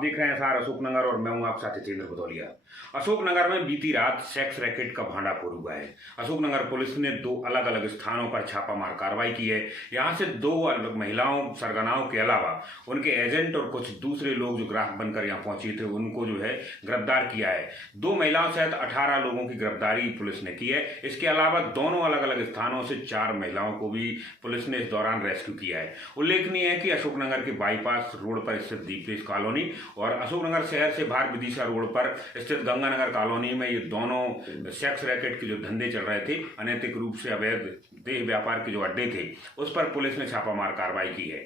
आप देख रहे हैं सार अशोकनगर और मैं हूं आपके साथ हितेंद्र भदौलिया। अशोकनगर में बीती रात सेक्स रैकेट का भांडाफोड़ हुआ है। अशोकनगर पुलिस ने 2 अलग अलग स्थानों पर छापामार कार्रवाई की है। यहां से 2 अलग महिलाओं सरगनाओं के अलावा उनके एजेंट और कुछ दूसरे लोग जो ग्राहक बनकर यहां पहुंचे थे उनको जो है गिरफ्तार किया है। 2 महिलाओं सहित 18 लोगों की गिरफ्तारी पुलिस ने की है। इसके अलावा दोनों अलग अलग स्थानों से 4 महिलाओं को भी पुलिस ने इस दौरान रेस्क्यू किया है। उल्लेखनीय है कि अशोकनगर के बाईपास रोड पर स्थित दीपेश कॉलोनी और अशोकनगर शहर से बाहर विदिशा रोड पर स्थित गंगानगर कॉलोनी में ये दोनों सेक्स रैकेट के जो धंधे चल रहे थे, अनैतिक रूप से अवैध देह व्यापार के जो अड्डे थे, उस पर पुलिस ने छापामार कार्रवाई की है।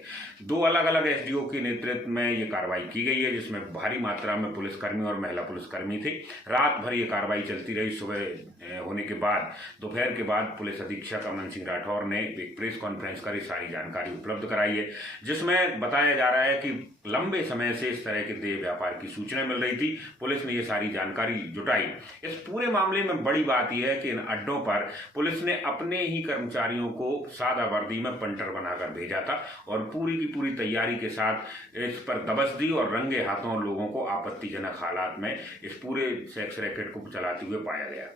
2 अलग अलग एसडीओ के नेतृत्व में ये कार्रवाई की गई है, जिसमें भारी मात्रा में पुलिसकर्मी और महिला पुलिसकर्मी थे। रात भर ये कार्रवाई चलती रही। सुबह होने के बाद दोपहर के बाद पुलिस अधीक्षक अमन सिंह राठौर ने एक प्रेस कॉन्फ्रेंस कर सारी जानकारी उपलब्ध कराई है, जिसमें बताया जा रहा है कि लंबे समय से इस तरह के देह व्यापार की सूचना मिल रही थी। पुलिस ने ये सारी जानकारी जुटाई। इस पूरे मामले में बड़ी बात यह है कि इन अड्डों पर पुलिस ने अपने ही कर्मचारियों को सादा वर्दी में पंटर बनाकर भेजा था और पूरी की पूरी तैयारी के साथ इस पर दबस दी और रंगे हाथों लोगों को आपत्तिजनक हालात में इस पूरे सेक्स रैकेट को चलाते हुए पाया गया।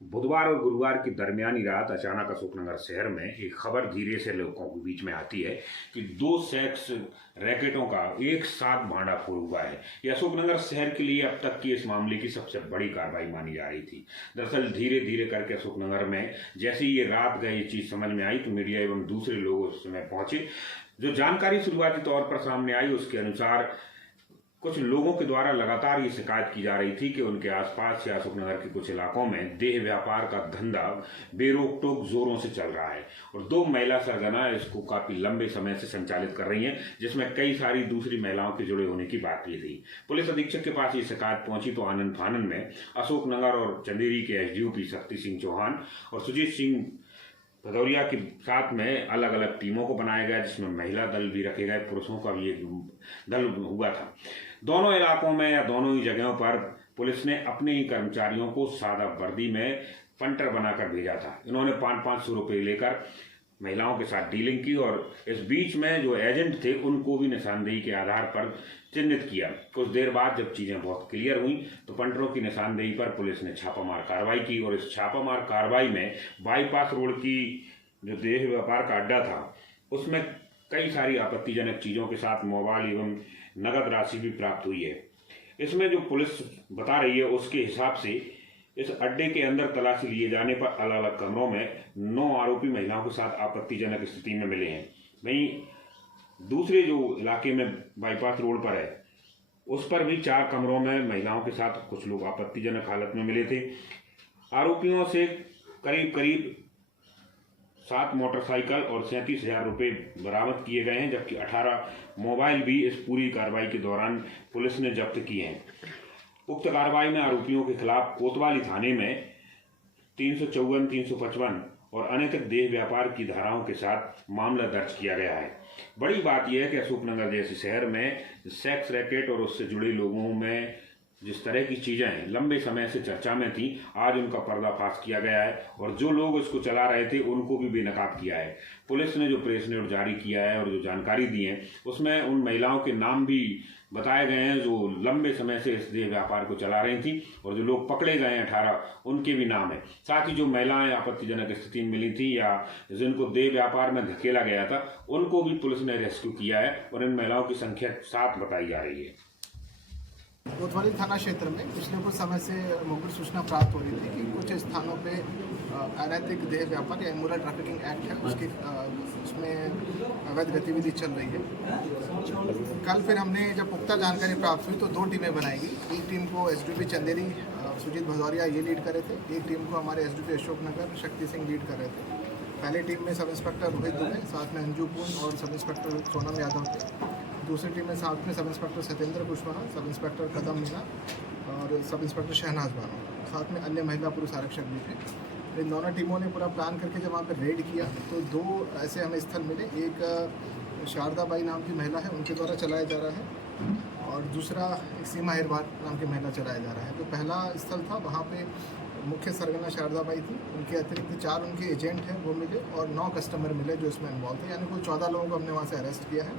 बुधवार और गुरुवार की दरमियानी रात अचानक अशोकनगर शहर में एक खबर धीरे से लोगों के बीच में आती है कि 2 सेक्स रैकेटों का एक साथ भांडाफोड़ हुआ है। यह अशोकनगर शहर के लिए अब तक की इस मामले की सबसे बड़ी कार्रवाई मानी जा रही थी। दरअसल धीरे धीरे करके अशोकनगर में जैसे ही ये रात गए ये चीज़ समझ में आई तो मीडिया एवं दूसरे लोग उस समय पहुंचे। जो जानकारी शुरुआती तौर पर सामने आई उसके अनुसार कुछ लोगों के द्वारा लगातार ये शिकायत की जा रही थी कि उनके आसपास या अशोकनगर के कुछ इलाकों में देह व्यापार का धंधा बेरोक टोक जोरों से चल रहा है और 2 महिला सरगना इसको काफी लंबे समय से संचालित कर रही हैं, जिसमें कई सारी दूसरी महिलाओं के जुड़े होने की बात की थी। पुलिस अधीक्षक के पास ये शिकायत पहुंची तो आनंद फानन में अशोकनगर और चंदेरी के एसडीओपी शक्ति सिंह चौहान और सुजीत सिंह भदौरिया के साथ में अलग अलग टीमों को बनाया गया, जिसमें महिला दल भी रखे गए, पुरुषों का भी एक दल हुआ था। दोनों इलाकों में या दोनों ही जगहों पर पुलिस ने अपने ही कर्मचारियों को सादा वर्दी में पंटर बनाकर भेजा था। इन्होंने 500 रुपये लेकर महिलाओं के साथ डीलिंग की और इस बीच में जो एजेंट थे उनको भी निशानदेही के आधार पर चिन्हित किया। कुछ देर बाद जब चीज़ें बहुत क्लियर हुई तो पंटरों की निशानदेही पर पुलिस ने छापामार कार्रवाई की और इस छापामार कार्रवाई में बाईपास रोड की जो देह व्यापार का अड्डा था उसमें कई सारी आपत्तिजनक चीज़ों के साथ मोबाइल एवं नगद राशि भी प्राप्त हुई है। इसमें जो पुलिस बता रही है उसके हिसाब से इस अड्डे के अंदर तलाशी लिए जाने पर अलग अलग कमरों में 9 आरोपी महिलाओं के साथ आपत्तिजनक स्थिति में मिले हैं। वहीं दूसरे जो इलाके में बाईपास रोड पर है उस पर भी 4 कमरों में महिलाओं के साथ कुछ लोग आपत्तिजनक हालत में मिले थे। आरोपियों से करीब 7 मोटरसाइकिल और 37,000 रुपये बरामद किए गए हैं, जबकि 18 मोबाइल भी इस पूरी कार्रवाई के दौरान पुलिस ने जब्त किए हैं। उक्त कार्रवाई में आरोपियों के खिलाफ कोतवाली थाने में 354, 355 और अनैतिक देह व्यापार की धाराओं के साथ मामला दर्ज किया गया है। बड़ी बात यह है कि अशोकनगर जैसे शहर में सेक्स रैकेट और उससे जुड़े लोगों में जिस तरह की चीज़ें लंबे समय से चर्चा में थी, आज उनका पर्दाफाश किया गया है और जो लोग इसको चला रहे थे उनको भी बेनकाब किया है। पुलिस ने जो प्रेस नोट जारी किया है और जो जानकारी दी है उसमें उन महिलाओं के नाम भी बताए गए हैं जो लंबे समय से इस देह व्यापार को चला रही थी और जो लोग पकड़े गए हैं 18 उनके भी नाम है। साथ ही जो महिलाएं आपत्तिजनक स्थिति में मिली थी या जिनको देह व्यापार में धकेला गया था उनको भी पुलिस ने रेस्क्यू किया है और इन महिलाओं की संख्या 7 बताई जा रही है। कोतवाली थाना क्षेत्र में पिछले कुछ समय से मुखबिर सूचना प्राप्त हो रही थी कि कुछ स्थानों पे अनैतिक देह व्यापार या इमोरल ट्रैफिकिंग एक्ट है उसमें अवैध गतिविधि चल रही है। कल फिर हमने जब पुख्ता जानकारी प्राप्त हुई तो 2 टीमें बनाई गई। एक टीम को एसडीपी चंदेरी सुजीत भदौरिया ये लीड कर रहे थे, एक टीम को हमारे एसडीपी अशोकनगर शक्ति सिंह लीड कर रहे थे। पहले टीम में सब इंस्पेक्टर रोहित दुबे, साथ में अंजू पून और सब इंस्पेक्टर सोनम यादव थे। दूसरी टीम में साथ में sub inspector Satyendra Kushwaha, sub inspector कदम मीना और सब इंस्पेक्टर शहनाज बानो, साथ में अन्य महिला पुरुष आरक्षक भी थे। इन दोनों टीमों ने पूरा प्लान करके जब वहाँ पर रेड किया तो 2 ऐसे हमें स्थल मिले। एक शारदा बाई नाम की महिला है, उनके द्वारा चलाया जा रहा है और दूसरा एक सीमा हिरबार नाम की महिला चलाया जा रहा है। तो पहला स्थल था वहाँ पे मुख्य सरगना शारदा बाई थी, उनके अतिरिक्त 4 उनके एजेंट हैं वो मिले और 9 कस्टमर मिले जो इसमें इन्वॉल्व थे, यानी कुल 14 लोगों को हमने वहाँ से अरेस्ट किया है।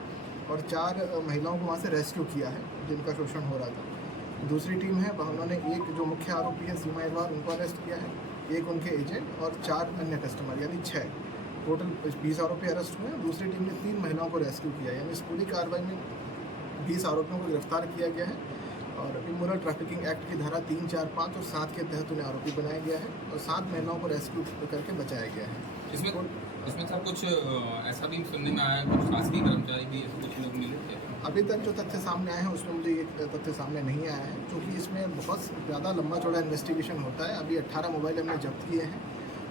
और 4 महिलाओं को वहाँ से रेस्क्यू किया है जिनका शोषण हो रहा था। दूसरी टीम है, उन्होंने एक जो मुख्य आरोपी है सीमा अहरवार उनको अरेस्ट किया है, एक उनके एजेंट और 4 अन्य कस्टमर यानी 6 टोटल 20 आरोपी अरेस्ट हुए हैं। दूसरी टीम ने 3 महिलाओं को रेस्क्यू किया, यानी इस पूरी कार्रवाई में 20 आरोपियों को गिरफ्तार किया गया है और इमोरल ट्रैफिकिंग एक्ट की धारा 3, 4, 5 और 7 के तहत उन्हें आरोपी बनाया गया है और 7 महिलाओं को रेस्क्यू करके बचाया गया है। इसमें सर कुछ ऐसा भी सुनने में आया, कुछ शासकीय कर्मचारी भी कुछ लोग मिले थे। अभी तक जो तथ्य सामने आए हैं उसमें मुझे ये तथ्य सामने नहीं आया है, क्योंकि इसमें बहुत ज़्यादा लंबा चौड़ा इन्वेस्टिगेशन होता है। अभी 18 मोबाइल हमने जब्त किए हैं,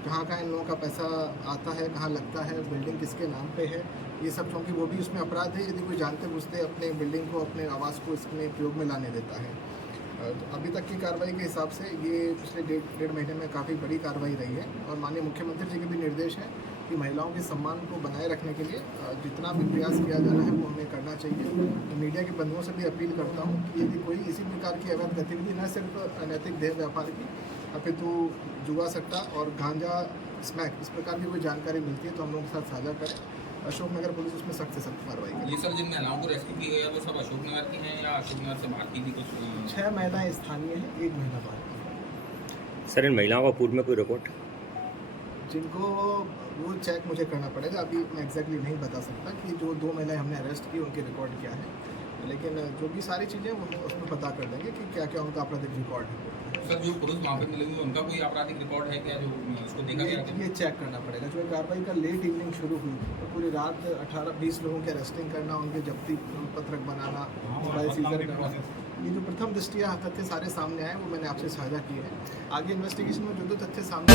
कहाँ कहाँ इन लोगों का पैसा आता है, कहाँ लगता है, बिल्डिंग किसके नाम पे है, ये सब, क्योंकि वो भी उसमें अपराध है यदि कोई जानते बुझते अपने बिल्डिंग को, अपने आवास को इसमें प्रयोग में लाने देता है। तो अभी तक की कार्रवाई के हिसाब से ये पिछले डेढ़ महीने में काफ़ी बड़ी कार्रवाई रही है और माननीय मुख्यमंत्री जी के भी निर्देश हैं कि महिलाओं के सम्मान को बनाए रखने के लिए जितना भी प्रयास किया जाना है वो हमें करना चाहिए। तो मीडिया के बंधुओं से भी अपील करता हूँ कि यदि कोई इसी प्रकार की अवैध गतिविधि न सिर्फ अनैतिक देह व्यापार की अपितु जुआ सट्टा और गांजा स्मैक इस प्रकार की कोई जानकारी मिलती है तो हम लोगों के साथ साझा करें। अशोकनगर पुलिस उसमें सख्त से सख्त कार्रवाई करेगी। ये सर जिन महिलाओं को रेस्क्यू किया गया वो सब अशोकनगर की हैं या अशोकनगर से बाहर की भी कुछ? 6 महिलाएं स्थानीय हैं, 1 महिला बाहर की। सर इन महिलाओं का पूर्व में कोई रिकॉर्ड? जिनको वो चेक मुझे करना पड़ेगा, अभी मैं एग्जैक्टली नहीं बता सकता कि जो 2 महिलाएं हमने अरेस्ट की उनके रिकॉर्ड क्या है, लेकिन जो भी सारी चीज़ें वो उसमें पता कर देंगे कि क्या क्या उनका आपराधिक रिकॉर्ड है। सर जो पुरुष वहाँ पे मिलेंगे उनका कोई आपराधिक रिकॉर्ड है क्या, जो उसको देखा गया? ये चेक करना पड़ेगा। जो कार्रवाई का लेट इवनिंग शुरू हुई तो पूरी रात 18-20 लोगों की अरेस्टिंग करना, उनके जब्ती पत्रक बनाना, मोबाइल सीजर करना, ये जो प्रथम दृष्टिया तथ्य सारे सामने आए वो मैंने आपसे साझा किए हैं। आगे इन्वेस्टिगेशन में जो तथ्य सामने